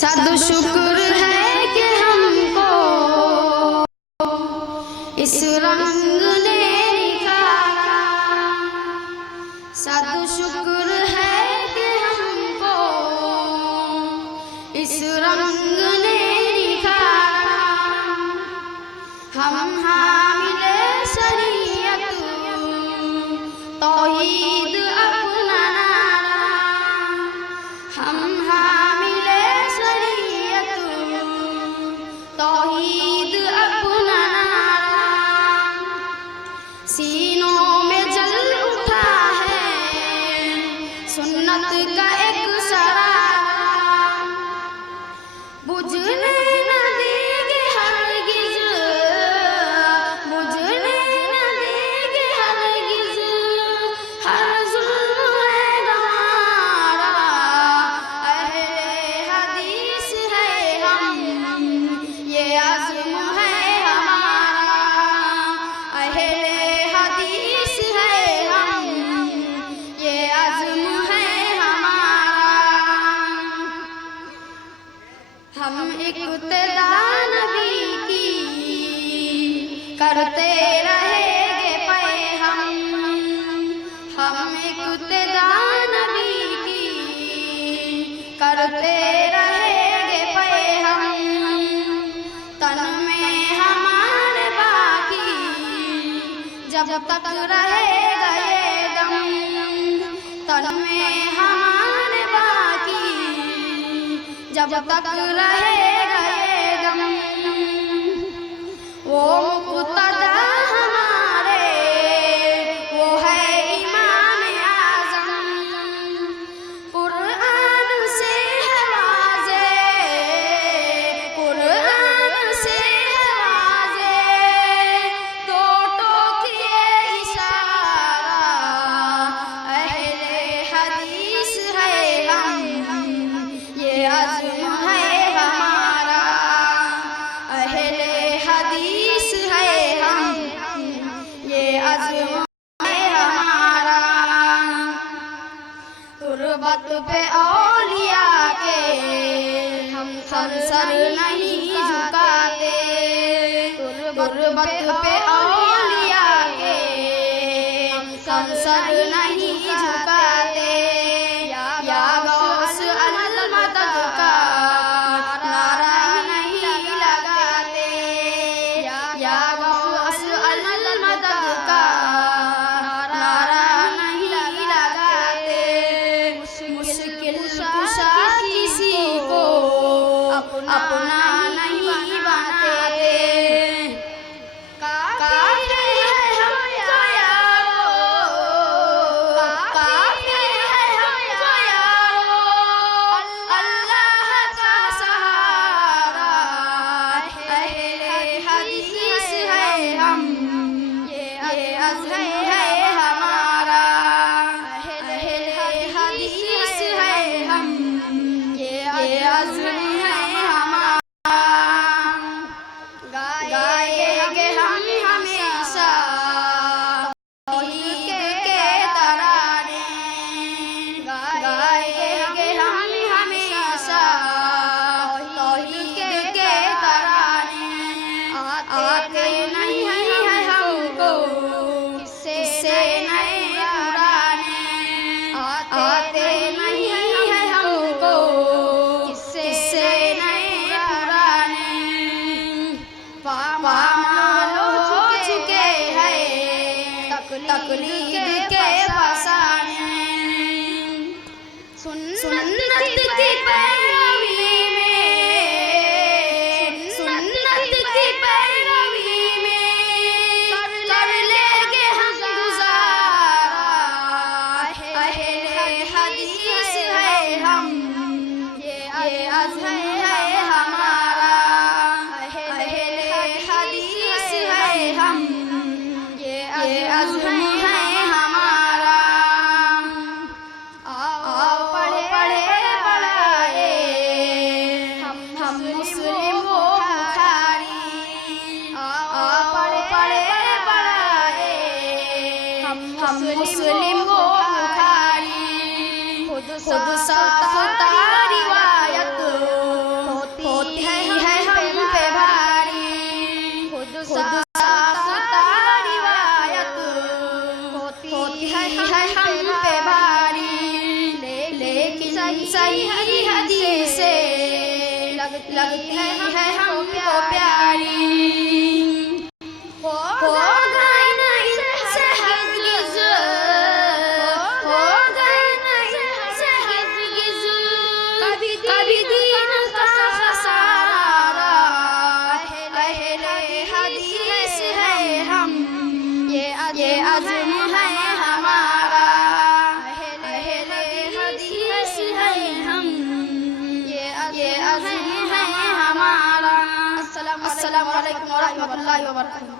सद शुक्र है कि हमको इस रंग ने निखारा, सद शुक्र है कि हमको इस रंग ने निखारा। हम हामिले शरीयत तौहीद अपना नारा, हम हामिले शरीयत तौहीद अपना नारा। सीनों में जल उठा है सुन्नत का एक शरारा, बुझने न देंगे हरगिज़, बुझने न देंगे हरगिज़, हर जुल्म है गंवारा। अहले हदीस है हम, ये आज़म है हमारा। अहले हदीस है हम, ये आज़म है हमारा। हम इक्तिदा नबी की करते रहेंगे पे हम इक्तिदा नबी की करते रहेंगे पे हम। तन में हमारे बाकी जब तक रहेगा ये दम, तन में हमारे बाकी जब तक रहेगा ये दम। वो मुक़्तदा हमारे वो है इमाम आज़म, कुरान से है वाज़ेह, कुरान से है वाज़ेह, दो टोकिए इशारा। अहले हदीस है हम, ये आज़म है हमारा। अहले हदीस है हम, ये आज़म है हमारा। तुरबत पे औलिया के हम सर नहीं झुकाते, तुरबत पे औलिया के हम सर नहीं झुकाते। या गौस अल मदद का नारा नहीं लगाते, या गौस अल मदद का नारा नहीं लगाते। मुश्किल कुशा किसी को अपना नहीं बनाते। काफ़ी है हमको यारो, काफ़ी है हमको यारो, अल्लाह का सहारा। अहले हदीस है हम, ये आज़म है हमारा। अहले हदीस है हम, ये आज़म है हमारा। गाएंगे हम हमेशा तौहीद के तराने, गाएंगे हम हमेशा तौहीद के तराने। आते नहीं है हमको किस्से नए पुराने, आते नहीं है हमको किस्से नए पुराने। पामाल हो चुके हैं तकलीद के फसाने। सुन्नत की पैरवी में, सुन्नत की पैरवी में कर लेंगे हम गुज़ारा। अहले हदीस है हम, ये आज़म है हमारा। अहले हदीस है हम, ये आज़म है हमारा। आओ पढ़े पढ़ाए हम मुस्लिम वो बुखारी। आओ पढ़े पढ़ाए हम मुस्लिम वो बुखारी। खुद साख्ता रिवायत होती है हम पे भारी। खुद साख्ता रिवायत होती है हम पे भारी। लेकिन सही हदीस से लगती है हमको प्यारी। हो गए ना इनसे हरगिज़, हो गए ना इनसे हरगिज़, कभी दीन का खसारा। अहले हदीस है हम, ये अज़्म है हमारा। अहले हदीस है हम, ये अज़्म है हमारा। अस्सलामु अलैकुम व रहमतुल्लाहि व बरकातुहू।